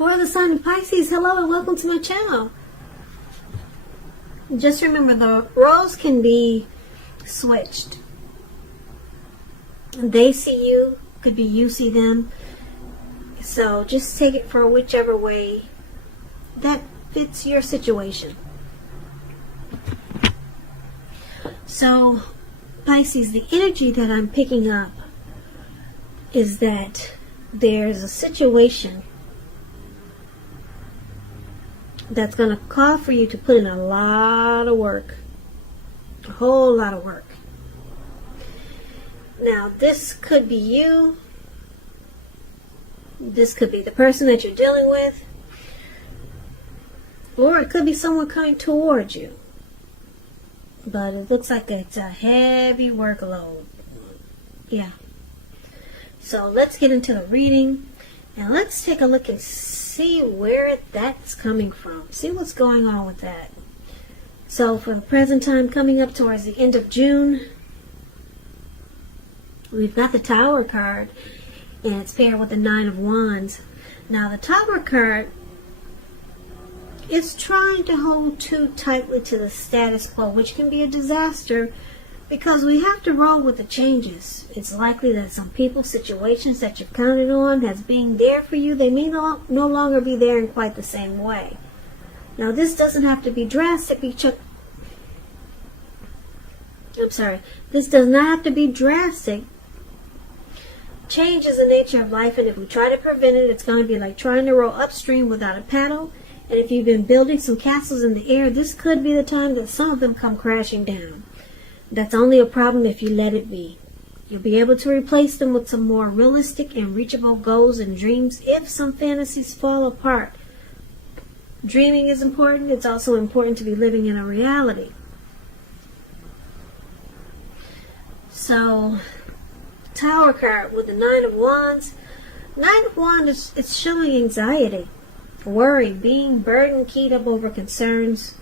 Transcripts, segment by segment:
For the sign of Pisces, hello and welcome to my channel. Just remember, the roles can be switched. They see you, could be you see them. So just take it for whichever way that fits your situation. So Pisces, the energy that I'm picking up is that there's a situation that's going to call for you to put in a lot of work. A whole lot of work. Now, this could be you. This could be the person that you're dealing with. Or it could be someone coming towards you. But it looks like it's a heavy workload. Yeah. So let's get into the reading. And let's take a look and see where that's coming from. See what's going on with that. So for the present time, coming up towards the end of June, we've got the Tower card, and it's paired with the Nine of Wands. Now the Tower card is trying to hold too tightly to the status quo, which can be a disaster because we have to roll with the changes. It's likely that some people, situations that you've counted on as being there for you, they may no longer be there in quite the same way. Now this doesn't have to be drastic. This does not have to be drastic. Change is the nature of life, and if we try to prevent it, it's going to be like trying to row upstream without a paddle. And if you've been building some castles in the air, this could be the time that some of them come crashing down. That's only a problem if you let it be. You'll be able to replace them with some more realistic and reachable goals and dreams if some fantasies fall apart. Dreaming is important. It's also important to be living in a reality. So, Tower card with the Nine of Wands. Nine of Wands, it's showing anxiety, worry, being burdened, keyed up over concerns.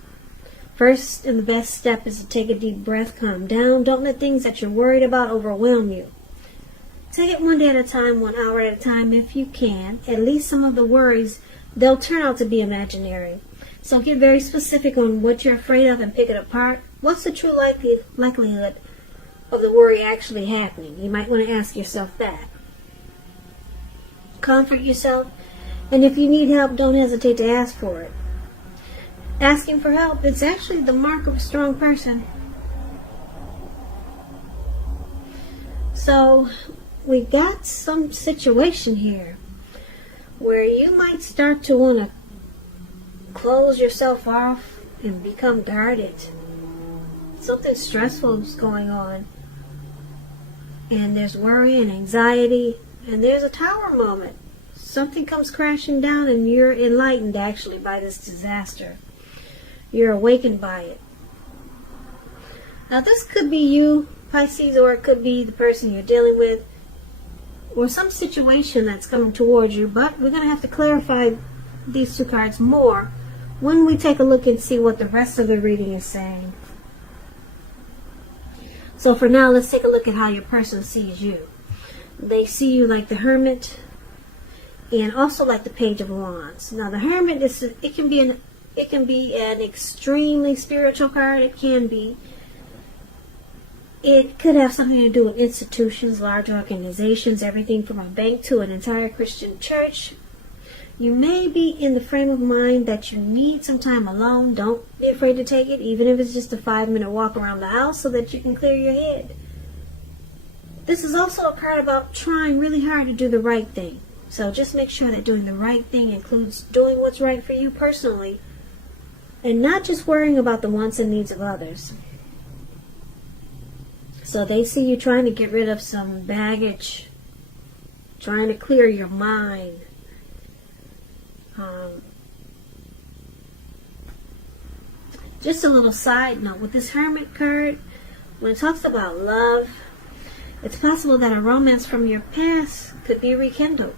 First and the best step is to take a deep breath, calm down. Don't let things that you're worried about overwhelm you. Take it one day at a time, 1 hour at a time if you can. At least some of the worries, they'll turn out to be imaginary. So get very specific on what you're afraid of and pick it apart. What's the true likelihood of the worry actually happening? You might want to ask yourself that. Comfort yourself, and if you need help, don't hesitate to ask for it. Asking for help, it's actually the mark of a strong person. So, we've got some situation here where you might start to want to close yourself off and become guarded. Something stressful is going on. And there's worry and anxiety, and there's a Tower moment. Something comes crashing down and you're enlightened actually by this disaster. You're awakened by it. Now this could be you, Pisces, or it could be the person you're dealing with, or some situation that's coming towards you, but we're going to have to clarify these two cards more when we take a look and see what the rest of the reading is saying. So for now, let's take a look at how your person sees you. They see you like the Hermit, and also like the Page of Wands. Now the Hermit it can be an extremely spiritual card. It could have something to do with institutions, large organizations, everything from a bank to an entire Christian church. You may be in the frame of mind that you need some time alone. Don't be afraid to take it, even if it's just a 5-minute walk around the house so that you can clear your head. This is also a card about trying really hard to do the right thing. So just make sure that doing the right thing includes doing what's right for you personally, and not just worrying about the wants and needs of others. So they see you trying to get rid of some baggage, trying to clear your mind. Just a little side note, with this Hermit card, when it talks about love, it's possible that a romance from your past could be rekindled.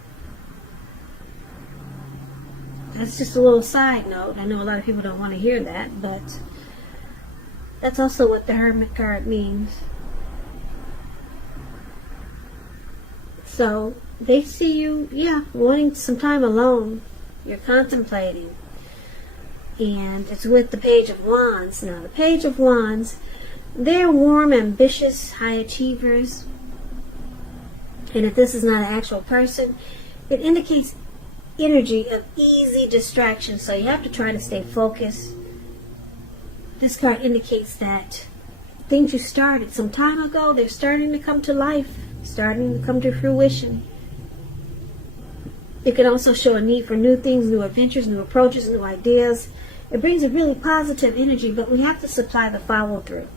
That's just a little side note. I know a lot of people don't want to hear that, but that's also what the Hermit card means. So they see you, wanting some time alone. You're contemplating. And it's with the Page of Wands. Now, the Page of Wands, they're warm, ambitious, high achievers. And if this is not an actual person, it indicates energy of easy distraction. So you have to try to stay focused. This card indicates that things you started some time ago, they're starting to come to life, starting to come to fruition. It can also show a need for new things, new adventures, new approaches, new ideas. It brings a really positive energy, but we have to supply the follow-through.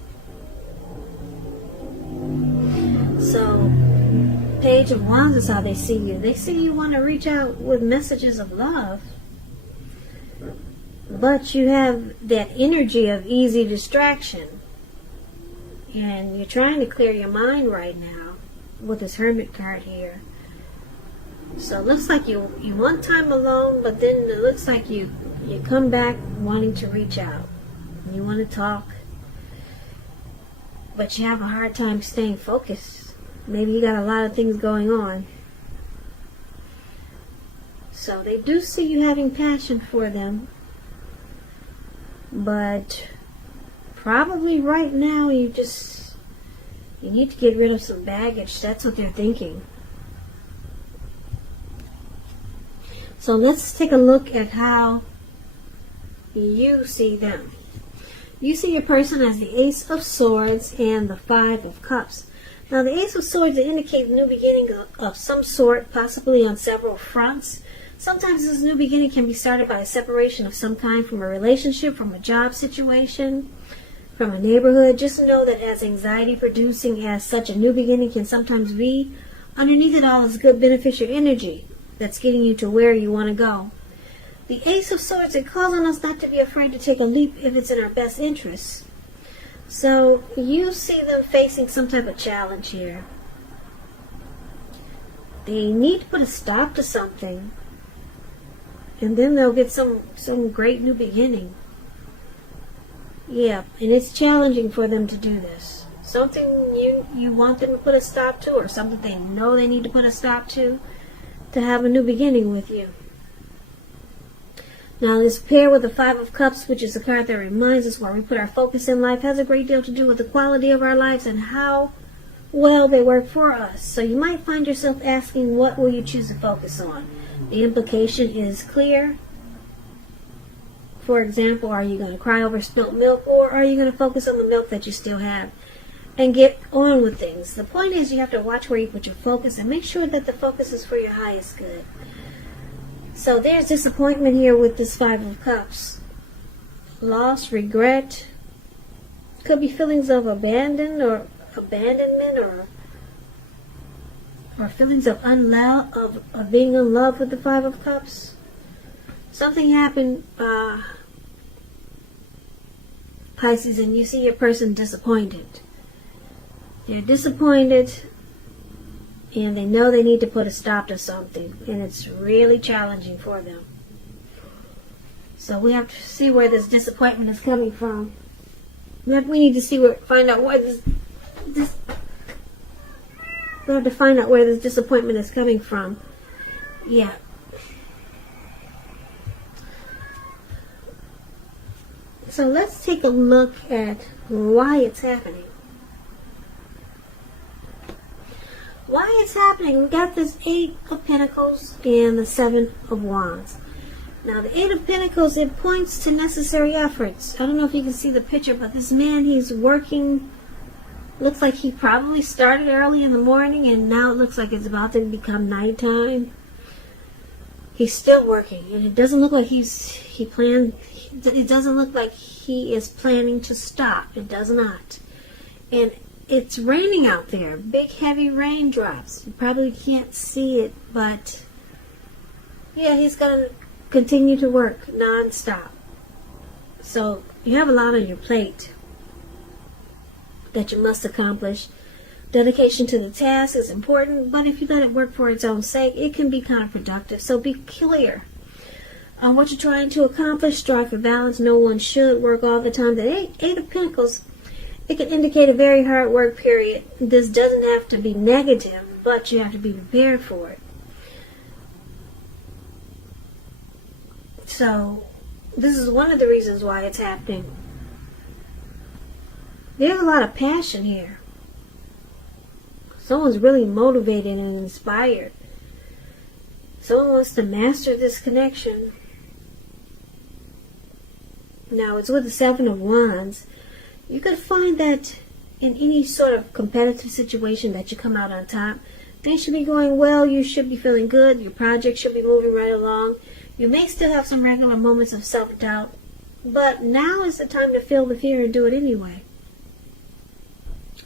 So, Page of Wands is how they see you. They see you want to reach out with messages of love, but you have that energy of easy distraction. And you're trying to clear your mind right now with this Hermit card here. So it looks like you want time alone, but then it looks like you come back wanting to reach out. You want to talk, but you have a hard time staying focused. Maybe you got a lot of things going on. So they do see you having passion for them, but probably right now you need to get rid of some baggage. That's what they're thinking. So let's take a look at how you see them. You see your person as the Ace of Swords and the Five of Cups. Now the Ace of Swords indicates a new beginning of some sort, possibly on several fronts. Sometimes this new beginning can be started by a separation of some kind from a relationship, from a job situation, from a neighborhood. Just know that as anxiety producing as such a new beginning can sometimes be, underneath it all is good beneficial energy that's getting you to where you want to go. The Ace of Swords, it calls on us not to be afraid to take a leap if it's in our best interests. So you see them facing some type of challenge here. They need to put a stop to something, and then they'll get some great new beginning. Yeah, and it's challenging for them to do this. Something you want them to put a stop to, or something they know they need to put a stop to have a new beginning with you. Now this pair with the Five of Cups, which is a card that reminds us where we put our focus in life, has a great deal to do with the quality of our lives and how well they work for us. So you might find yourself asking, what will you choose to focus on? The implication is clear. For example, are you going to cry over spilt milk, or are you going to focus on the milk that you still have and get on with things? The point is you have to watch where you put your focus and make sure that the focus is for your highest good. So there's disappointment here with this Five of Cups. Loss, regret. Could be feelings of abandonment or feelings of of being in love with the Five of Cups. Something happened, Pisces, and you see your person disappointed. They're disappointed, and they know they need to put a stop to something, and it's really challenging for them. So we have to see where this disappointment is coming from. We need to find out where this disappointment is coming from. Yeah. So let's take a look at why it's happening. Why it's happening? We got this Eight of Pentacles and the Seven of Wands. Now the Eight of Pentacles, it points to necessary efforts. I don't know if you can see the picture, but this man, he's working. Looks like he probably started early in the morning, and now it looks like it's about to become nighttime. He's still working, and it doesn't look like it doesn't look like he is planning to stop. It does not. And it's raining out there. Big heavy raindrops. You probably can't see it, but yeah, he's going to continue to work non-stop. So you have a lot on your plate that you must accomplish. Dedication to the task is important, but if you let it work for its own sake, it can be counterproductive. So be clear on what you're trying to accomplish. Strive for balance. No one should work all the time. The Eight of Pentacles, it can indicate a very hard work period. This doesn't have to be negative, but you have to be prepared for it. So, this is one of the reasons why it's happening. There's a lot of passion here. Someone's really motivated and inspired. Someone wants to master this connection. Now, it's with the Seven of Wands. You could find that in any sort of competitive situation that you come out on top. Things should be going well. You should be feeling good. Your project should be moving right along. You may still have some regular moments of self-doubt, but now is the time to feel the fear and do it anyway.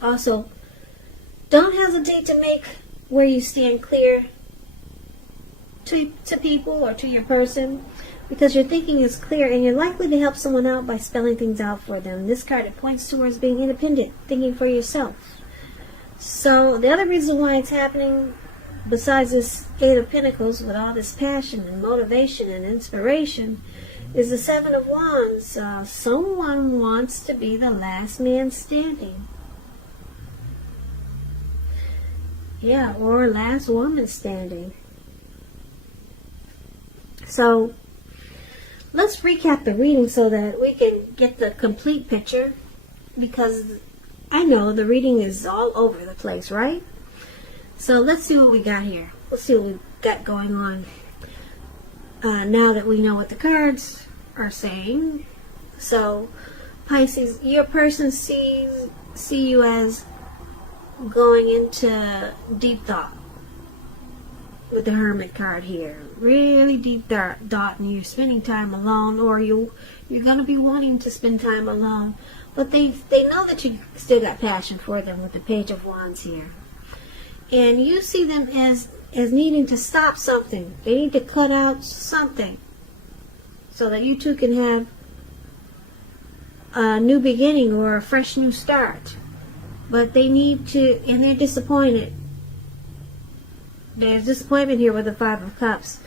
Also, don't hesitate to make where you stand clear to people or to your person, because your thinking is clear and you're likely to help someone out by spelling things out for them. This card, it points towards being independent, thinking for yourself. So the other reason why it's happening, besides this Eight of Pentacles with all this passion and motivation and inspiration, is the Seven of Wands. Someone wants to be the last man standing. Yeah, or last woman standing. So, let's recap the reading so that we can get the complete picture, because I know the reading is all over the place, right? So let's see what we got here. Let's see what we got going on. Now that we know what the cards are saying. So, Pisces, your person see you as going into deep thought with the Hermit card here. Really deep thought, and you're spending time alone, or you're going to be wanting to spend time alone. But they know that you still got passion for them with the Page of Wands here. And you see them as needing to stop something. They need to cut out something so that you two can have a new beginning or a fresh new start. But they need to, and they're disappointed. There's disappointment here with the Five of Cups.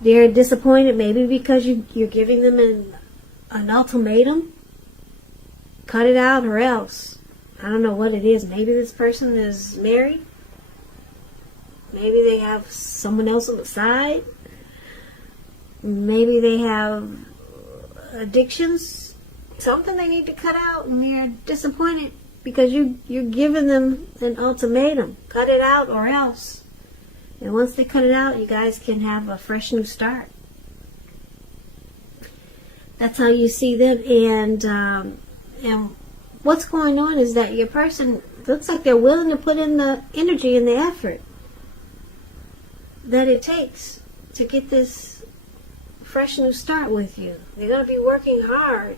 They're disappointed maybe because you're giving them an ultimatum. Cut it out or else. I don't know what it is. Maybe this person is married. Maybe they have someone else on the side. Maybe they have addictions. Something they need to cut out, and they're disappointed because you're giving them an ultimatum. Cut it out or else. And once they cut it out, you guys can have a fresh new start. That's how you see them. And what's going on is that your person looks like they're willing to put in the energy and the effort that it takes to get this fresh new start with you. They're going to be working hard.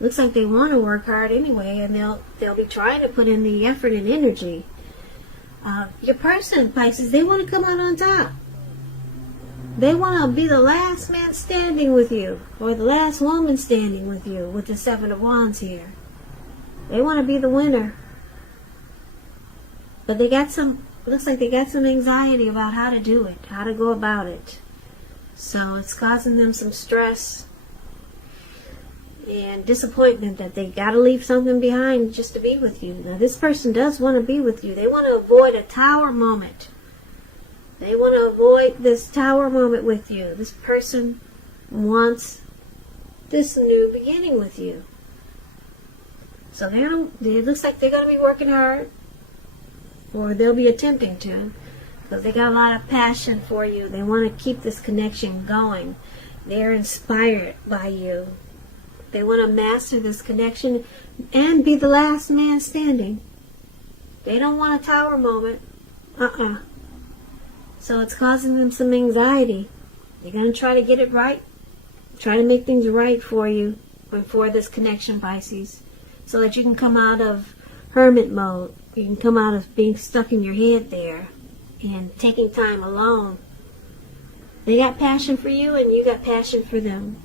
Looks like they want to work hard anyway, and they'll be trying to put in the effort and energy. Your person, Pisces, they want to come out on top. They want to be the last man standing with you, or the last woman standing with you, with the Seven of Wands here. They want to be the winner. But they got looks like they got some anxiety about how to do it, how to go about it. So it's causing them some stress and disappointment that they got to leave something behind just to be with you. Now, this person does want to be with you. They want to avoid a tower moment. They want to avoid this tower moment with you. This person wants this new beginning with you. So it looks like they're going to be working hard, or they'll be attempting to, because they got a lot of passion for you. They want to keep this connection going. They're inspired by you. They want to master this connection and be the last man standing. They don't want a tower moment. So it's causing them some anxiety. They're going to try to get it right. Try to make things right for you for this connection, Pisces. So that you can come out of hermit mode. You can come out of being stuck in your head there and taking time alone. They got passion for you and you got passion for them.